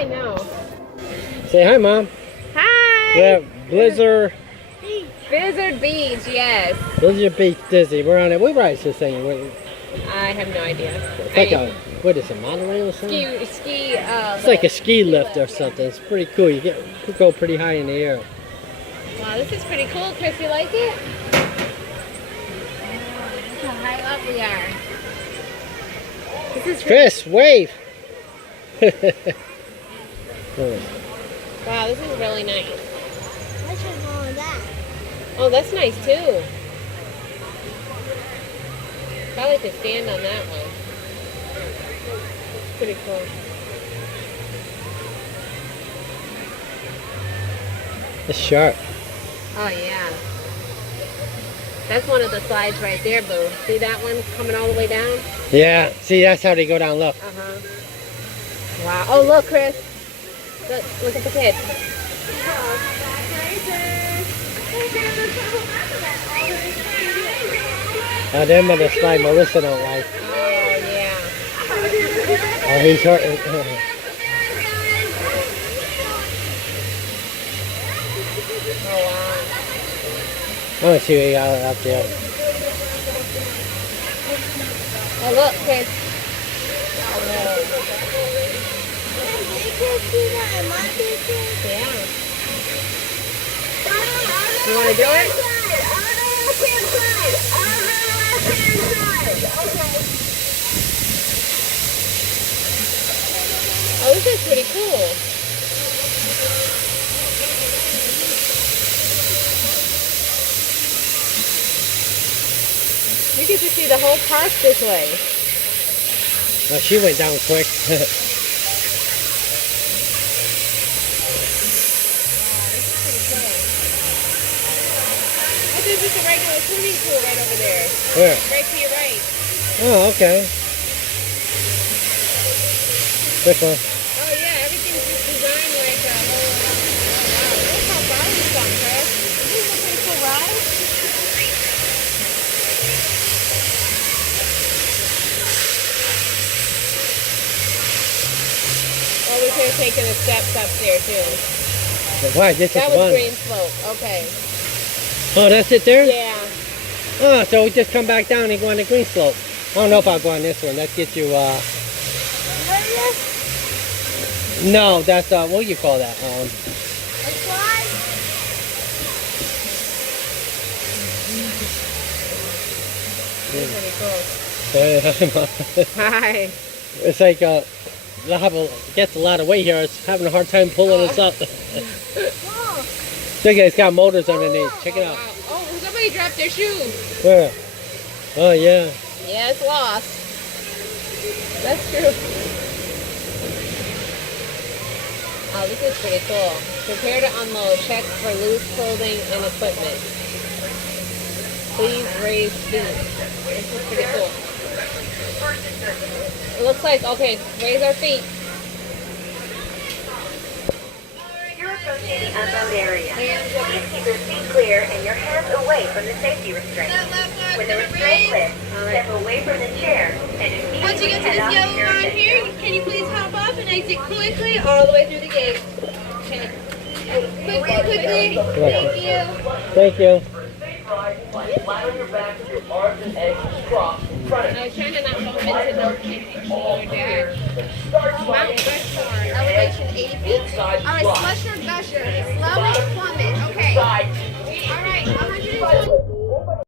I know. Say hi, Mom. Hi. We're at Blizzard Beach, yes. Beach Disney. We're on it. What ride's this thing? I have no idea. It's like what is it, monorail or something? It's like a ski lift or something. It's pretty cool. You could go pretty high in the air. Wow, this is pretty cool. Chris, you like it? Look how high up we are. This is Chris, wave. Wow, this is really nice. I should go on that. Oh, that's nice too. Probably could stand on that one. Pretty cool. It's sharp. Oh yeah. That's one of the slides right there, Boo. See that one coming all the way down? Yeah. See, that's how they go down. Look. Wow. Oh, look, Chris. Look at the kid. Oh, them are the slide Melissa don't like. Oh, yeah. Oh, he's hurting. Oh, wow. I want to see what you got up there. Oh, look, Chris. Yeah. You want to do it? Oh, this is pretty cool. You get to see the whole park this way. Well, she went down quick. This is a regular swimming pool right over there. Where? Right to your right. Oh, okay. This one. Oh yeah, everything's just designed like a whole... Oh wow, look how far we've come, Chris. Is this a pretty cool ride? Oh, we could have taken the steps up there too. Why? This That is was one. Green Slope. Okay. Oh, that's it there? Yeah. Oh, so we just come back down and go on the green slope. I don't know if I'll go on this one. That gets you, no, that's, what do you call that? Pretty cool. Hi. It's like, gets a lot of weight here. It's having a hard time pulling us up. Look, it's got motors underneath. Check it out. Wow. Oh, somebody dropped their shoes. Where? Oh, yeah. Yeah, it's lost. That's true. Oh, this is pretty cool. Prepare to unload. Check for loose clothing and equipment. Please raise feet. This is pretty cool. It looks like, okay, raise our feet. You're approaching the unknown area. Please keep your feet clear and your hands away from the safety restraint. When the restraint lifts, step away from the chair and immediately Once you get to head this out yellow your line exit. here, can you please hop off and exit quickly all the way through the gate? Okay. Quickly. Thank you. Thank you. Flat on your back with your arms and legs crossed in front of you. I was trying to not bump into those kids or dash. Start sliding. Mount Rushmore, Elevation 80 feet. Inside All right, slide.